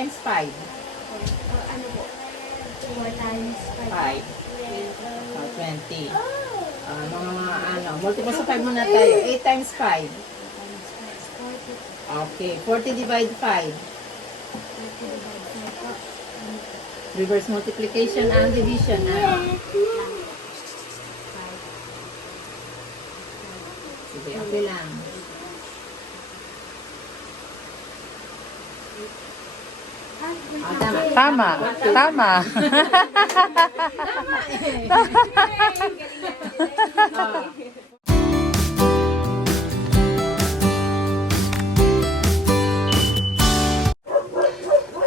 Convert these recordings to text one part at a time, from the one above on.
times 5? Uh, ano po? 4 times 5. 5. Oh, 20. Ah, mga ano, multiple sa 5 muna tayo. 8 times 5. times 5 is 40. Okay, 40 divide 5. 40 divided by po. Reverse multiplication and division na. Sige, okay lang. Tama. Tama.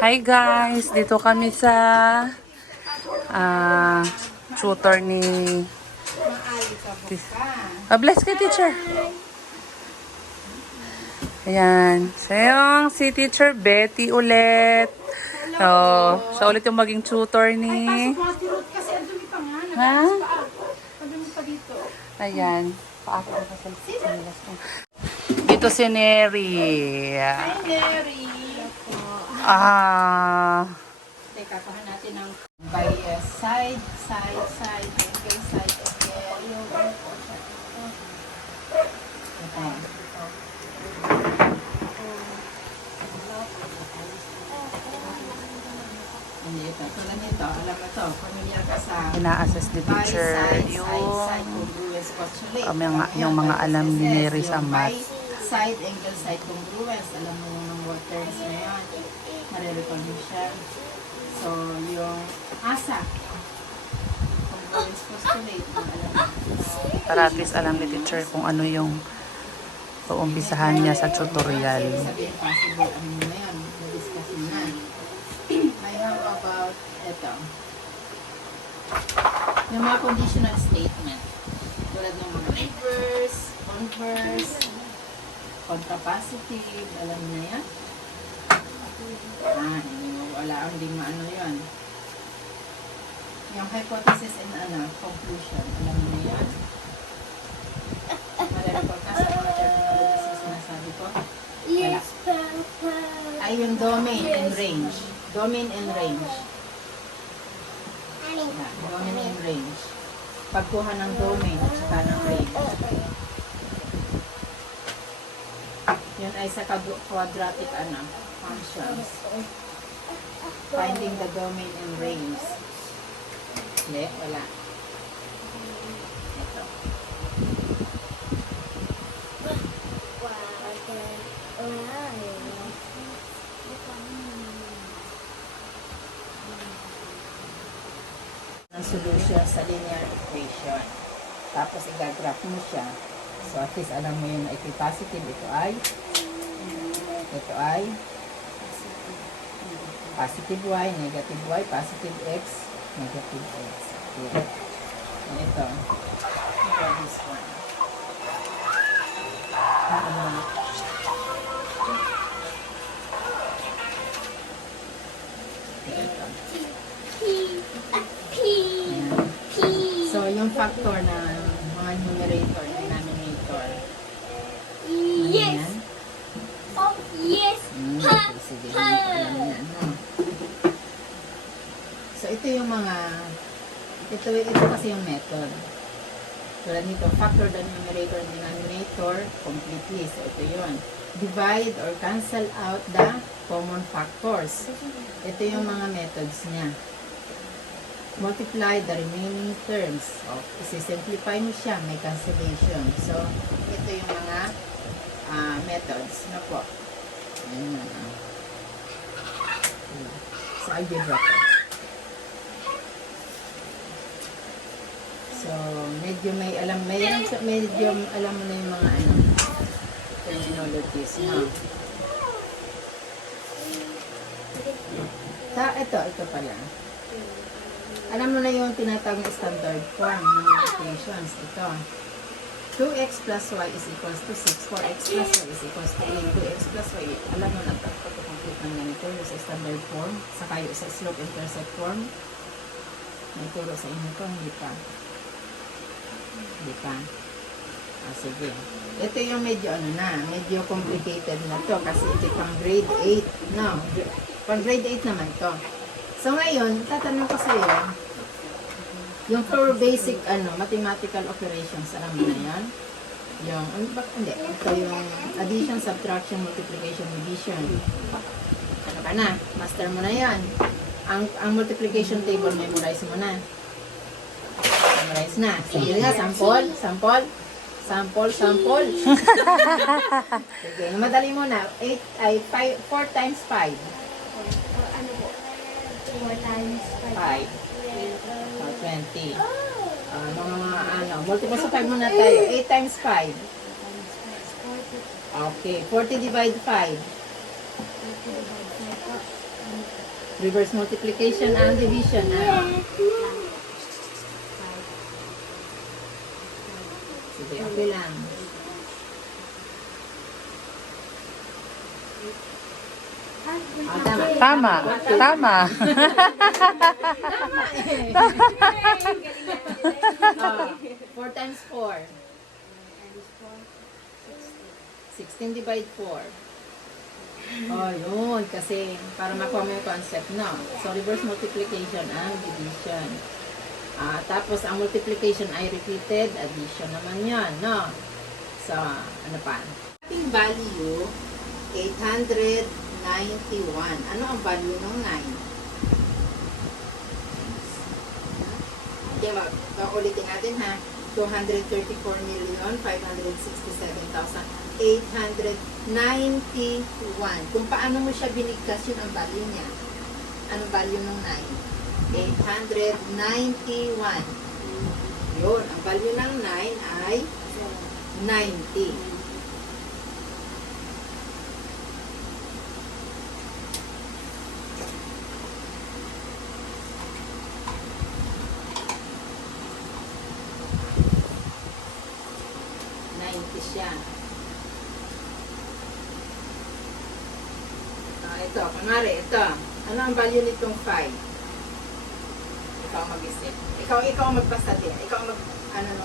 Hi guys, dito kami sa ah tutor ni Ah, bless ka teacher. Ayan. Siya yung si teacher Betty ulit. So, siya ulit yung maging tutor ni... Ha? Ayan. Paako ko sa sinilas ko. Dito si Neri. Hi, Mary. Ah... Teka, kuha natin ng by uh, side, side, side, angle, side, angle. Ito. Hindi ito. Tulad nito, alam mo to, familiar ka sa Ina-assess ni teacher yung mga- Ayan, yung mga alam ni Mary sa yung math. side, angle, side, congruence. Alam mo yung mga terms na mo siya. So, yung asa, congruence postulate, yung alam mo. para at least alam ni teacher kung ano yung uumpisahan niya sa tutorial. Sabihin possible, ano mo na yan, na-discuss mo na. I have about, ito, yung mga conditional statement. Tulad ng mga reverse, converse, contrapositive, alam na yan? Ah, wala, hindi maano yun. Yung hypothesis and ano, conclusion, alam na yan? Sa mga terminologies na sinasabi ko? Yes, Papa. ay yung domain and range. Domain and range. Ano? Yeah, domain and range. Pagkuha ng domain at saka ng range. Yun ay sa quad- quadratic ano, functions. Finding the domain and range. Hindi, wala. Ito. Ang solution sa linear equation. Tapos igagraph mo siya. So at least alam mo yung ito positive, ito ay ito ay positive y, negative y, positive x, negative x. Okay. And ito. Ito, this one. Ano, ito. Factor na mga numerator, denominator. Ano Yes. yan? Oh, yes. Hmm, okay, sige, yan. no? So, ito yung mga, ito, ito kasi yung method. Tulad nito, factor the numerator and denominator completely. So, ito yun. Divide or cancel out the common factors. Ito yung mga methods niya. Multiply the remaining terms. O, isi-simplify mo siya, may cancellation. So, ito yung mga ah, methods. Ano po? Ayan na. Ayan. So, algebra po. So, medyo may alam, may, medyo alam mo na yung mga ano, terminologies, no? Ta, ito, ito pala. Alam mo na yung tinatawag na standard form ng equations. Ito. 2x plus y is equals to 6. 4x plus y is equals to 8. 2x plus y. Alam mo na ito. Pagkakomplete ng ganito yung sa standard form. Saka yung sa slope intercept form. May turo sa inyo to. Hindi pa. Hindi pa. Ah, sige. Ito yung medyo ano na. Medyo complicated na to. Kasi ito pang grade 8. No. Pang grade 8 naman to. So ngayon, tatanong ko sa'yo, yung for basic ano, mathematical operations, alam mo na yan? Yung, ano ba, hindi, ito yung addition, subtraction, multiplication, division. Ano ka na? Master mo na yan. Ang, ang multiplication table, memorize mo na. Memorize na. Sige nga, sample, sample. Sample, sample. Sige, madali mo na. 8 ay 5, 4 times 5. Uh, ano po? 4 times 5. 5. Oh, 20. Ah, mga ano, multiple sa 5 muna tayo. 8 times 5. Okay, 40 divide 5. Reverse multiplication and division na. Sige, okay lang. Ah, tama. Tama. Tama. 4 times 4. 16 divide 4. Oh, yun. Kasi, para makuha mo yung concept, no? So, reverse multiplication ang division. Ah, tapos, ang multiplication ay repeated addition naman yan, no? So, ano pa? Ating value, 891. Ano ang value ng 9? Okay, ulitin natin ha. 234,567,891. Kung paano mo siya binigkas, yun ang value niya. Anong value ng 9? 891. Yun, ang value ng 9 ay 90. Ninety siya. Ah, ito. Ano ang value nitong 5? Ikaw mag-isip. Ikaw, ikaw magbasa din. Ikaw mag, ano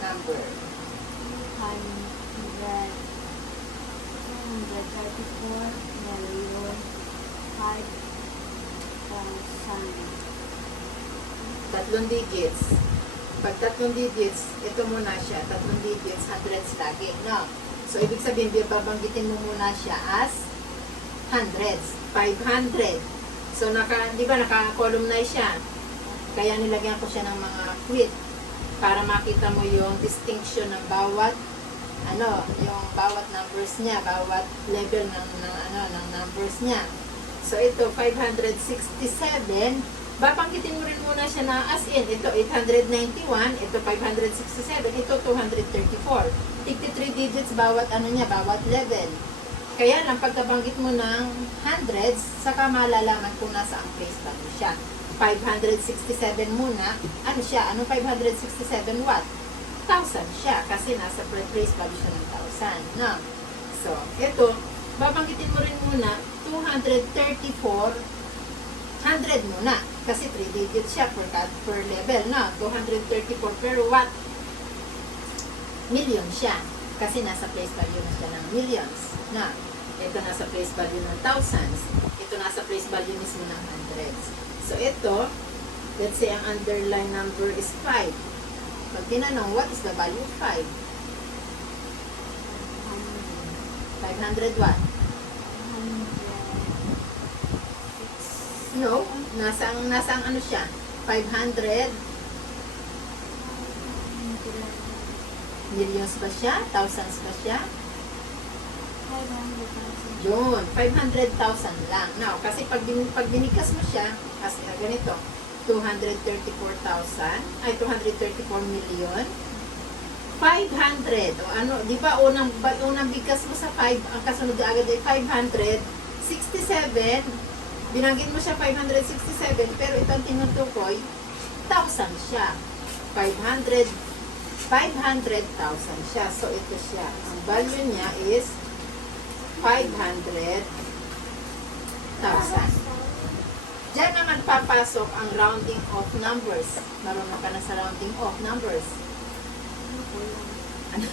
number. 134 million 5,000. Tatlong digits. Pag tatlong digits, ito muna siya. Tatlong digits, hundreds lagi. No? So, ibig sabihin, babanggitin mo muna siya as hundreds. 500. So, naka, di ba, naka-columnize siya. Kaya nilagyan ko siya ng mga quit para makita mo yung distinction ng bawat ano, yung bawat numbers niya, bawat level ng, ng ano, ng numbers niya. So, ito, 567. Babanggitin mo rin muna siya na as in. Ito, 891. Ito, 567. Ito, 234. 53 digits bawat ano niya, bawat level. Kaya lang, pagkabanggit mo ng hundreds, saka malalaman kung nasa ang place value siya. 567 muna. Ano siya? Ano 567 what? 1,000 siya kasi nasa place value siya ng 1,000. No? So, ito, babanggitin mo rin muna 234 100 muna. Kasi 3 digits siya per, per level, no? 234 per watt. Million siya. Kasi nasa place value na siya ng millions. Na, ito nasa place value ng thousands. Ito nasa place value mismo ng hundreds. So, ito, let's say ang underlying number is 5. Pag tinanong, what is the value of 5? 500 what? No, nasa ang nasa ang ano siya? 500 millions ba siya? Thousands ba siya? 500,000. Yun, 500,000 lang. Now, kasi pag, bin, pag binigkas mo siya, kasi na ganito, 234,000, ay 234 million, 500, o ano, di ba, unang, unang bigkas mo sa 5, ang kasunod agad ay 500, 67, binanggit mo siya 567, pero itong tinutukoy, 1,000 siya. 500, 500,000 siya. So, ito siya. Ang value niya is 500,000. Diyan naman papasok ang rounding off numbers. Marunong ka na sa rounding off numbers. Ano?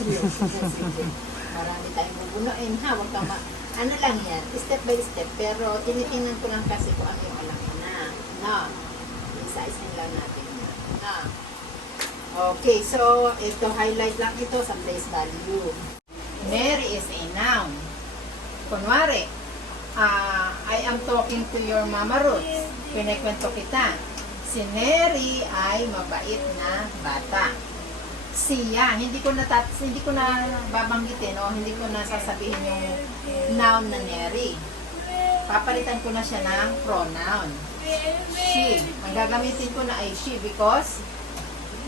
Marami tayong bubunuin ha. Huwag kang ma- ano lang yan, step by step, pero tinitingnan ko lang kasi kung ano yung alam mo na. No? Isa-isin lang natin yan. No? Okay, so ito, highlight lang ito sa place value. Mary is a noun. Kunwari, ah, I am talking to your mama Ruth. Pinakwento kita. Si Mary ay mabait na bata. Siya, hindi ko na hindi ko na babanggitin o hindi ko na sasabihin yung noun na Mary. Papalitan ko na siya ng pronoun. She. Ang gagamitin ko na ay she because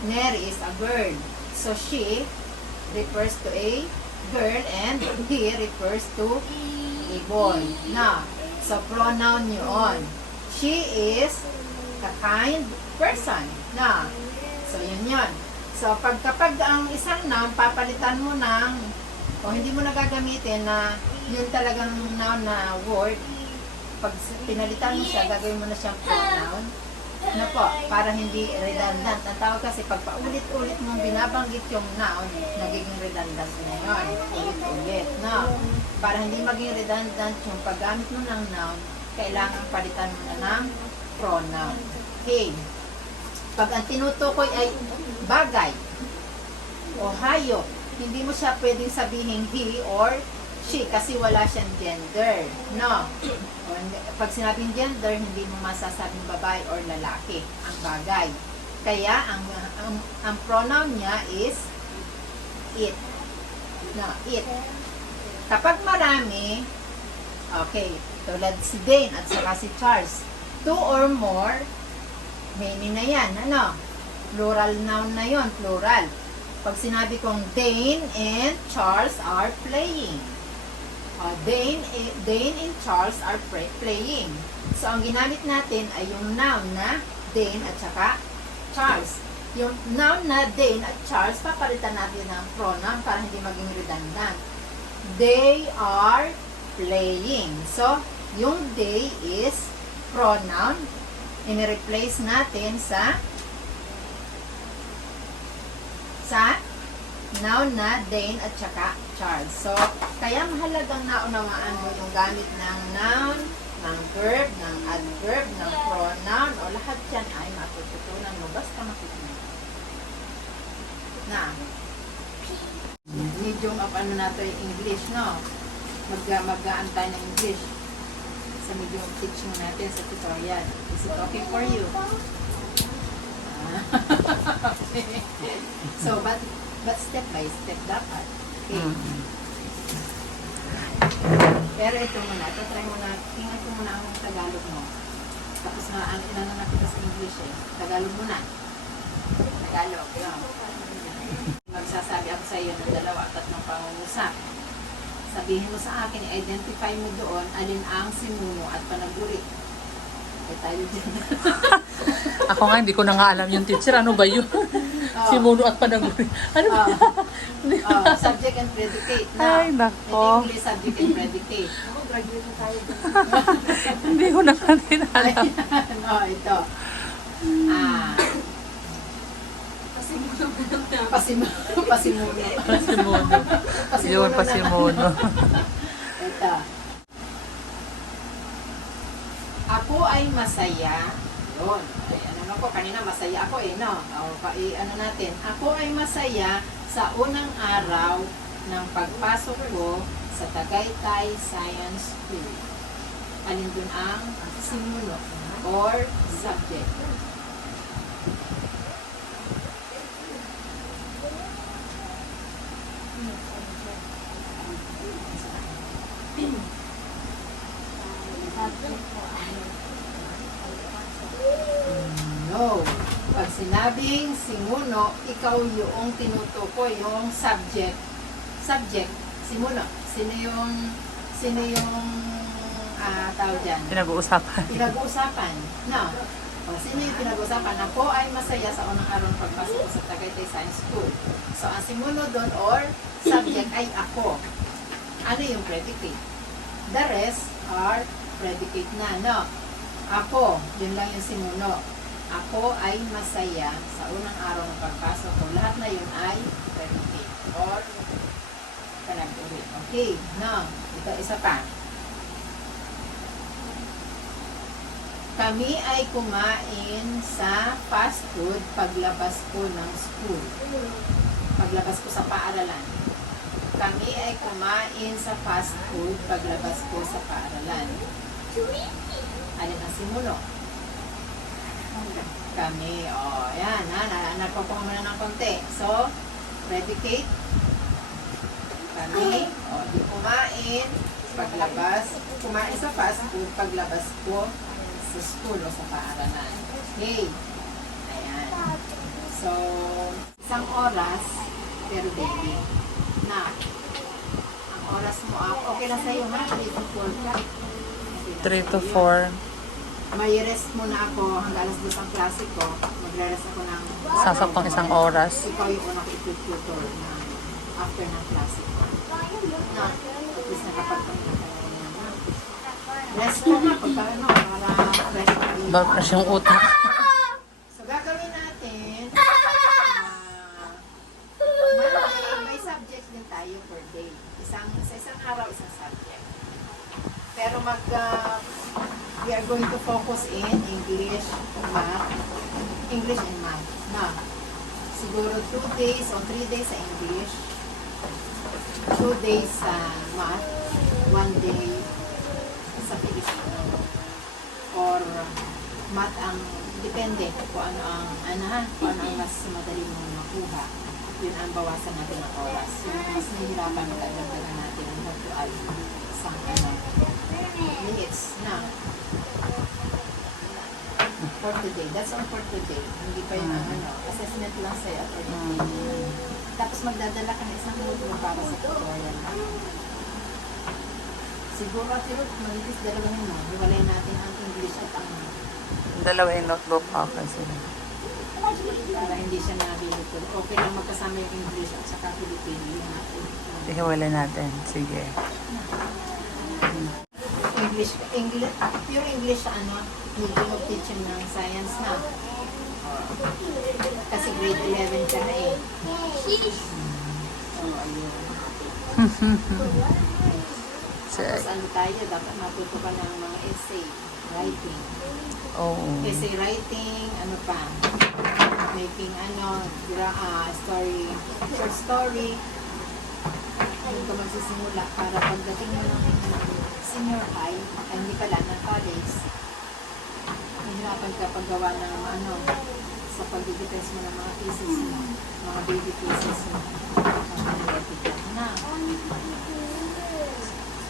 Mary is a girl. So she refers to a girl and he refers to a boy. Now, so pronoun yun. She is a kind person. Na. So yun yun. So pag kapag ang isang noun, papalitan mo ng o hindi mo na gagamitin na yun talagang noun na word, pag pinalitan mo siya, gagawin mo na siyang pronoun. Na po, para hindi redundant. Ang tawag kasi pag paulit-ulit mong binabanggit yung noun, nagiging redundant na yun. Ulit-ulit. No? Para hindi maging redundant yung paggamit mo ng noun, kailangan palitan mo na ng pronoun. Okay. Pag ang tinutukoy ay bagay o hayop, hindi mo siya pwedeng sabihin he or she kasi wala siyang gender. No. Pag sinabing gender, hindi mo masasabing babae or lalaki ang bagay. Kaya ang, ang, ang pronoun niya is it. No, it. Kapag marami, okay, tulad si Dane at saka si Charles, two or more, many na yan, ano? Plural noun na yon plural. Pag sinabi kong Dane and Charles are playing. Uh, Dane, Dane and Charles are playing. So, ang ginamit natin ay yung noun na Dane at saka Charles. Yung noun na Dane at Charles, papalitan natin ng pronoun para hindi maging redundant. They are playing. So, yung they is pronoun. In-replace natin sa sa noun na Dane at saka Charles. So, kaya mahalagang naunawaan mo yung gamit ng noun, ng verb, ng adverb, ng pronoun, o lahat yan ay matututunan mo basta makikinig. Na, medium of ano na to yung English, no? Mag, mag-aantay ng English sa medium teaching natin sa tutorial. Is it okay for you? Ah. so, but, but step by step dapat. Okay. Mm. Pero ito muna, ito try mo na, tingnan ko muna ang Tagalog mo. Tapos na, ang inano na kita sa English eh. Tagalog muna. Tagalog, yun. Magsasabi ako sa iyo ng dalawa, tatlong pangungusap. Sabihin mo sa akin, identify mo doon alin ang simuno at panaguri. Eh tayo dyan. Ako nga, hindi ko na nga alam yung teacher. Ano ba yun? si Muno at Panaguri. Ano ba? Oh, subject and predicate. Ay, Na, nako. In English, subject and predicate. Ako, graduate na tayo. hindi ko na nga din alam. no, ito. Ah, pasimuno. pasimuno. Si Muno. Yun pa si Muno. Ito. Ako ay masaya. Yun. Ay, ano na ko, kanina masaya ako eh, no? O, i, ano natin. Ako ay masaya sa unang araw ng pagpasok ko sa Tagaytay Science School. Alin dun ang simulo or subject. No. Pag sinabing simuno, ikaw yung tinutukoy, yung subject. Subject, simuno. Sino yung, sino yung, ah, tawag dyan? Pinag-uusapan. Pinag-uusapan. No. O, sino yung pinag-uusapan? Ako ay masaya sa unang araw ng pagpasok sa Tagaytay Science School. So, ang simuno doon or subject ay ako. Ano yung predicate? The rest are predicate na, no? Ako, yun lang yung simuno. Ako ay masaya sa unang araw ng pagpasok ko. Lahat na yun ay perfect or panag-uwi. Okay, now, ito isa pa. Kami ay kumain sa fast food paglabas ko ng school. Paglabas ko sa paaralan. Kami ay kumain sa fast food paglabas ko sa paaralan. Alin ang simulo? Kami, oh, yan, ha, na, nagpapong muna ng konti. So, predicate. Kami, oh, di kumain, paglabas, kumain sa fast food, paglabas ko sa school o sa paaralan. Okay. Ayan. So, isang oras, pero daily. Na, ang oras mo, ah, okay lang sa'yo, ha? 3 to 4 ka. 3 to 4. May rest muna ako hanggang alas 2 ang klase ko. Magre-rest ako ng... Sasaktong isang oras. Ikaw yung una ko itututor na after ng klase ko. Na, at least nakapagpahinga ka? Rest mo na pagka ano, para rest ka rin. Babrush yung utak. So, gagawin natin, ah, may, may subject din tayo per day. Isang, sa isang araw, isang subject. Pero mag, ah, we are going to focus in English, math, English and math. Na, siguro two days or three days sa English, two days sa math, one day sa Filipino. Or math ang depende kung ano ang ano ha, kung ano ang mas madali mo makuha. Yun ang bawasan natin ng oras. Yung mas nahihirapan magdagdagan natin ang virtual sa ano, minutes na. For today. That's all for today. Hindi pa yung Mm. ano, assessment lang sa'yo for today. Tapos magdadala ka ng isang notebook para sa tutorial. Siguro, Tirot, magigis dalawahin mo. Hiwalayin natin ang English at ang Dalawa yung notebook. Okay, sige. para hindi siya nabilito. Okay lang magkasama yung English at saka Filipino yung natin. Ihiwalay natin. English, English, pure English ano, medium of teaching ng science na. Kasi grade 11 ka na eh. So, ayun. Tapos ano tayo, dapat matuto ka ng mga essay, writing. Oo. Essay writing, ano pa, making ano, ah, story, short story. Doon ka magsisimula para pagdating mo ng senior high, ay hindi pala ng college, mahirapan ka paggawa ng ano, sa pag-defense mo ng mga thesis mo, mga baby thesis mo. Na.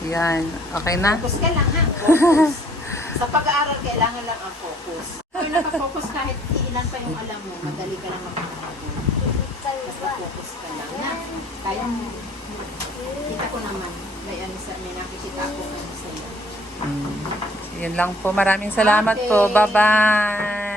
Yan. Okay na? Focus ka lang ha. Focus. Sa pag-aaral, kailangan lang ang focus. Kung nakafocus kahit ilan pa yung alam mo, madali ka lang makakapagod. Basta focus ka lang. Na, kaya mo. Kita ko naman. May ano sa may nakikita ko ano sa'yo. Mm. Yun lang po. Maraming salamat po. Bye-bye.